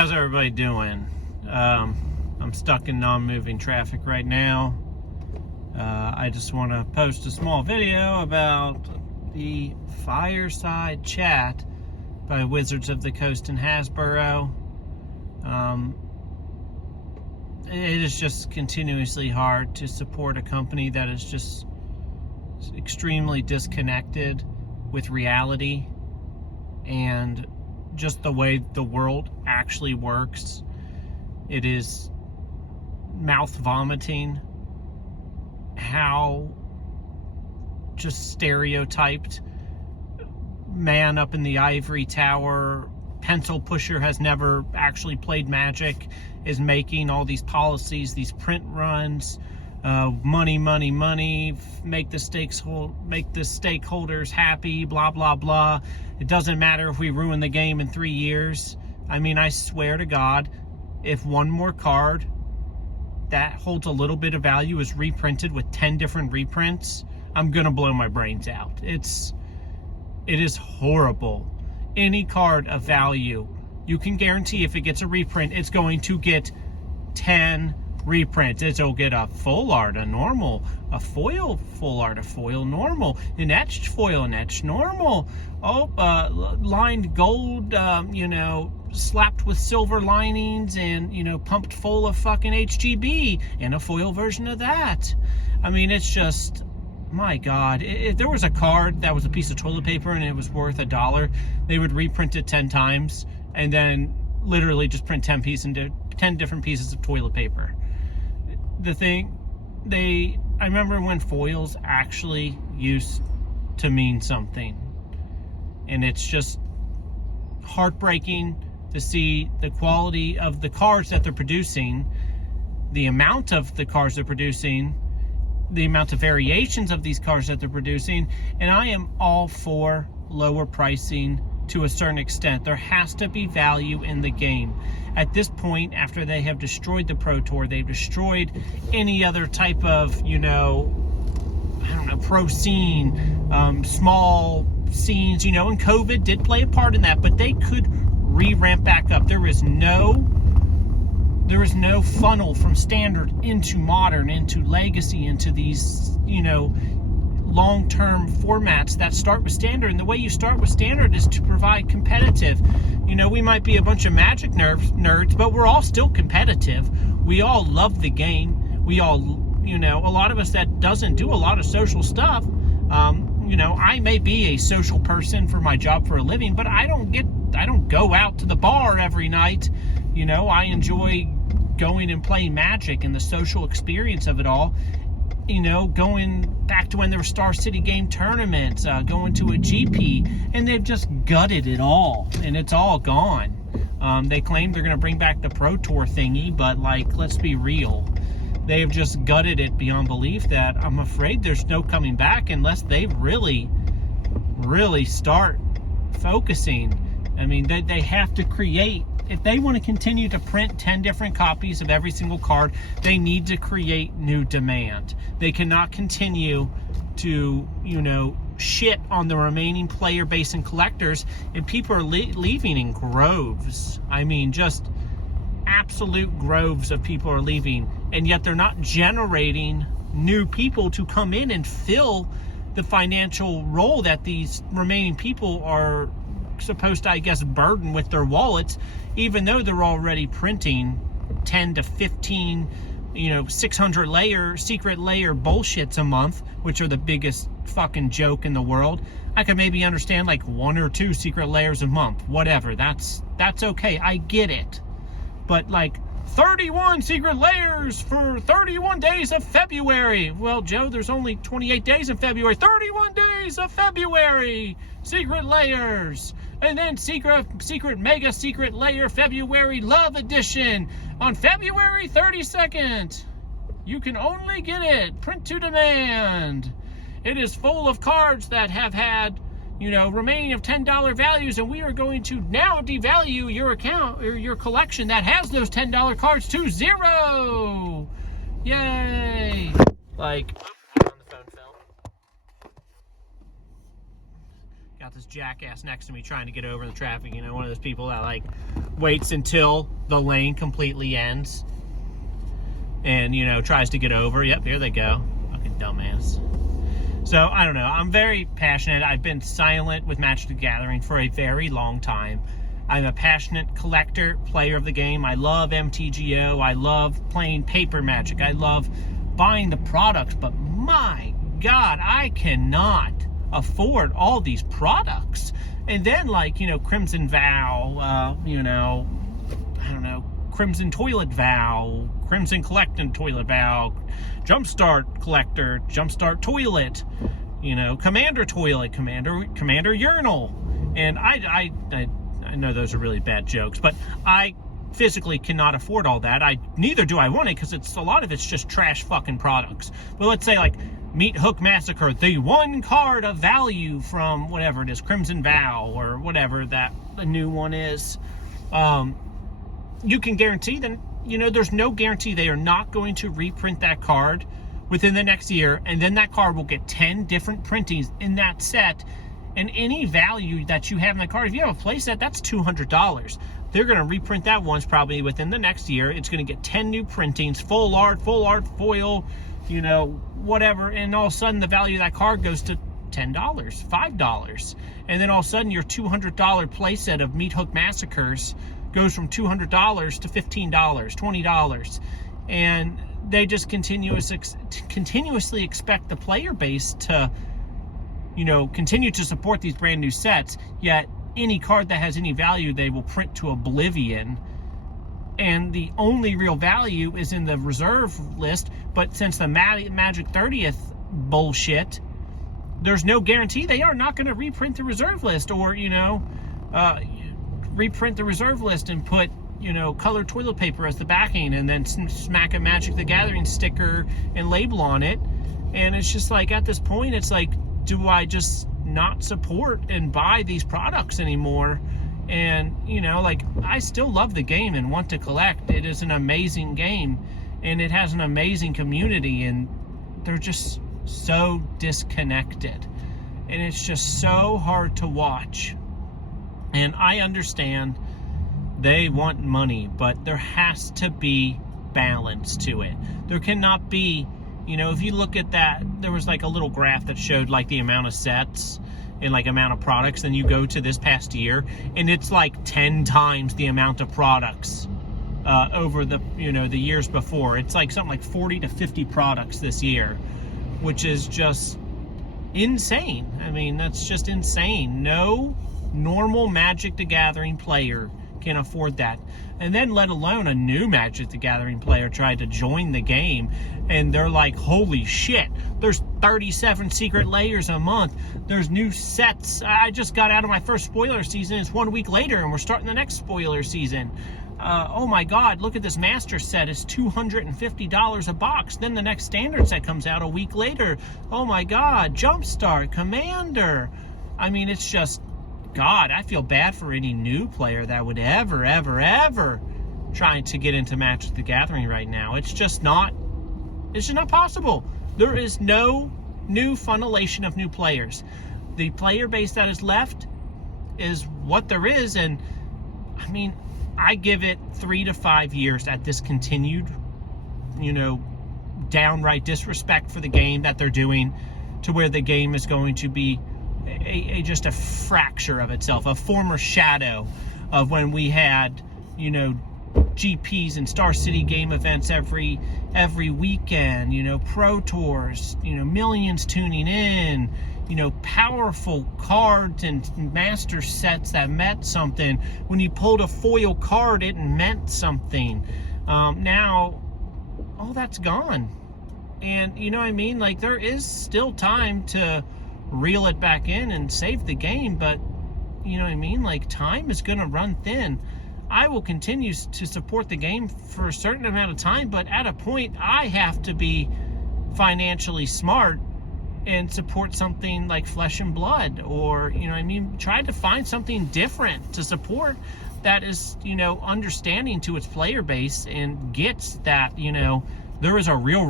How's everybody doing? I'm stuck in non-moving traffic right now. I just want to post a small video about the fireside chat by Wizards of the Coast in Hasbro. It is just continuously hard to support a company that is just extremely disconnected with reality and just the way the world actually works. It is mouth vomiting how just stereotyped man up in the ivory tower, pencil pusher, has never actually played Magic, is making all these policies, these print runs, money, make the stakeholders happy, blah blah blah. It doesn't matter if we ruin the game in 3 years. I mean, I swear to God, if one more card that holds a little bit of value is reprinted with 10 different reprints, I'm gonna blow my brains out. It is horrible. Any card of value, you can guarantee if it gets a reprint, it's going to get 10 reprints. It'll get a full art, a normal, a foil full art, a foil normal, an etched foil, an etched normal, lined gold, slapped with silver linings and, pumped full of fucking HGB, and a foil version of that. I mean, it's just, my God. If there was a card that was a piece of toilet paper and it was worth $1, they would reprint it 10 times and then literally just print 10 different pieces of toilet paper. I remember when foils actually used to mean something. And it's just heartbreaking to see the quality of the cards that they're producing, the amount of the cards they're producing, the amount of variations of these cards that they're producing. And I am all for lower pricing to a certain extent. There has to be value in the game. At this point, after they have destroyed the Pro Tour, they've destroyed any other type of, pro scene, small scenes, and COVID did play a part in that, but they could re-ramp back up. There is no funnel from standard into modern, into legacy, into these, long-term formats that start with standard. And the way you start with standard is to provide competitive. We might be a bunch of Magic nerds, but we're all still competitive. We all love the game. We all, a lot of us that doesn't do a lot of social stuff. I may be a social person for my job for a living, but I don't go out to the bar every night. I enjoy going and playing Magic and the social experience of it all. Going back to when there were Star City game tournaments, going to a GP, and they've just gutted it all, and it's all gone. They claim they're going to bring back the Pro Tour thingy, but, let's be real. They've just gutted it beyond belief that I'm afraid there's no coming back unless they really, really start focusing. I mean, they have to create. If they want to continue to print 10 different copies of every single card, they need to create new demand. They cannot continue to, shit on the remaining player base and collectors, and people are leaving in groves. I mean, just absolute groves of people are leaving, and yet they're not generating new people to come in and fill the financial role that these remaining people are supposed to, I guess, burden with their wallets, even though they're already printing 10 to 15, 600 layer, secret layer bullshits a month, which are the biggest fucking joke in the world. I could maybe understand 1 or 2 secret layers a month, whatever. That's okay. I get it. But 31 secret layers for 31 days of February. Well, Joe, there's only 28 days in February. 31 days of February. Secret layers. And then secret mega secret layer February Love Edition on February 32nd. You can only get it print to demand. It is full of cards that have had, remaining of $10 values, and we are going to now devalue your account or your collection that has those $10 cards to 0. Yay! On the phone, Phil. Got this jackass next to me trying to get over the traffic. You know, one of those people that like waits until the lane completely ends and, you know, tries to get over. Yep, here they go. Fucking dumbass. So, I don't know. I'm very passionate. I've been silent with Magic the Gathering for a very long time. I'm a passionate collector, player of the game. I love MTGO. I love playing paper Magic. I love buying the products. But my God, I cannot afford all these products. And then, like, you know, Crimson Vow, you know, I don't know, Crimson Toilet Vow, Crimson Collecting Toilet Vow, Jumpstart Collector, Jumpstart Toilet, you know, Commander Toilet, Commander Urinal. And I know those are really bad jokes, but I physically cannot afford all that. Neither do I want it, because a lot of it's just trash fucking products. But let's say like Meat Hook Massacre, the one card of value from whatever it is, Crimson Vow or whatever that the new one is. You can guarantee that, you know, there's no guarantee they are not going to reprint that card within the next year, and then that card will get 10 different printings in that set, and any value that you have in the card, if you have a playset, that's $200. They're going to reprint that once probably within the next year. It's going to get 10 new printings, full art, foil, you know, whatever, and all of a sudden the value of that card goes to $10, $5, and then all of a sudden your $200 playset of Meat Hook Massacres goes from $200 to $15, $20, and they just continuously expect the player base to, you know, continue to support these brand new sets, yet any card that has any value they will print to oblivion, and the only real value is in the reserve list. But since the Magic 30th bullshit, there's no guarantee they are not going to reprint the reserve list, or, you know, reprint the reserve list and put, you know, colored toilet paper as the backing, and then smack a Magic the Gathering sticker and label on it. And it's just like, at this point, it's like, do I just not support and buy these products anymore? And, you know, like, I still love the game and want to collect. It is an amazing game, and it has an amazing community, and they're just so disconnected, and it's just so hard to watch. And I understand they want money, but there has to be balance to it. There cannot be, you know, if you look at that, there was like a little graph that showed like the amount of sets and like amount of products. Then you go to this past year, and it's like 10 times the amount of products over the, you know, the years before. It's like something like 40 to 50 products this year, which is just insane. I mean, that's just insane. No normal Magic the Gathering player can afford that. And then let alone a new Magic the Gathering player tried to join the game, and they're like, holy shit, there's 37 secret layers a month, there's new sets, I just got out of my first spoiler season, it's 1 week later and we're starting the next spoiler season. Oh my God, look at this master set, it's $250 a box. Then the next standard set comes out a week later. Oh my God, Jumpstart, Commander. I mean, it's just, God, I feel bad for any new player that would ever try to get into Magic the Gathering right now. It's just not possible. There is no new funnelation of new players. The player base that is left is what there is, and I mean, I give it 3 to 5 years at this continued, you know, downright disrespect for the game that they're doing, to where the game is going to be just a fracture of itself, a former shadow of when we had, you know, GPs and Star City game events every weekend, you know, Pro Tours, you know, millions tuning in, you know, powerful cards and master sets that meant something. When you pulled a foil card, it meant something. Now, all that's gone. And, you know what I mean? Like, there is still time to reel it back in and save the game, but, you know what I mean? Like, time is going to run thin. I will continue to support the game for a certain amount of time, but at a point, I have to be financially smart and support something like Flesh and Blood, or, you know what I mean, try to find something different to support that is, you know, understanding to its player base and gets that, you know, there is a real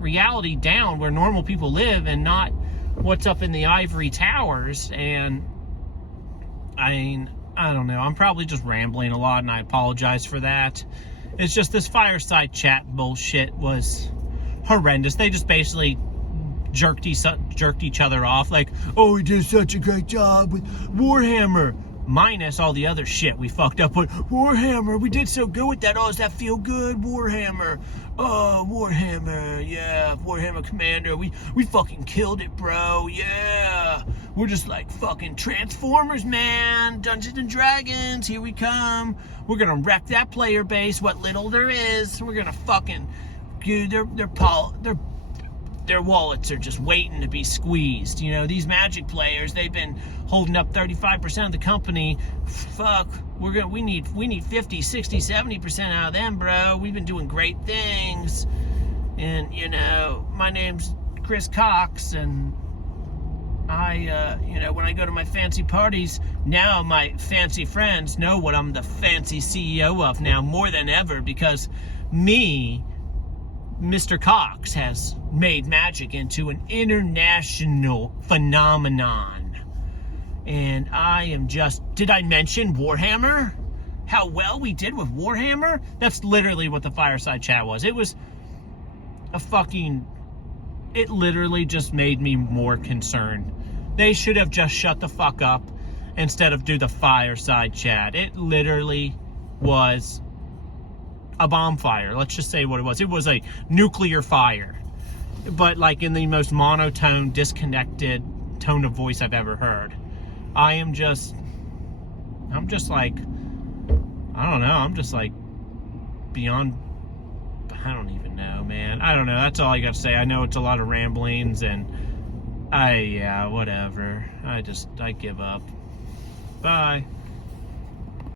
reality down where normal people live, and not what's up in the ivory towers. And I mean, I don't know. I'm probably just rambling a lot, and I apologize for that. It's just this fireside chat bullshit was horrendous. They just basically jerked each other off, like, oh, we did such a great job with Warhammer, minus all the other shit we fucked up with. Warhammer, we did so good with that. Oh, does that feel good? Warhammer. Oh, Warhammer, yeah, Warhammer Commander, we fucking killed it, bro, yeah. We're just like fucking Transformers, man. Dungeons and Dragons, here we come. We're gonna wreck that player base, what little there is. We're gonna fucking, dude, their wallets are just waiting to be squeezed. You know, these Magic players, they've been holding up 35% of the company. Fuck, we need 50, 60, 70% out of them, bro. We've been doing great things. And, you know, my name's Chris Cox, and I, you know, when I go to my fancy parties, now my fancy friends know what I'm the fancy CEO of now more than ever, because me, Mr. Cox, has made Magic into an international phenomenon. And I am just... Did I mention Warhammer? How well we did with Warhammer? That's literally what the fireside chat was. It was a fucking... It literally just made me more concerned. They should have just shut the fuck up instead of do the fireside chat. It literally was a bonfire. Let's just say what it was. It was a nuclear fire, but like in the most monotone, disconnected tone of voice I've ever heard. I'm just like, I don't know. I'm just like beyond, I don't even know, man. I don't know. That's all I got to say. I know it's a lot of ramblings, and yeah, whatever. I give up. Bye.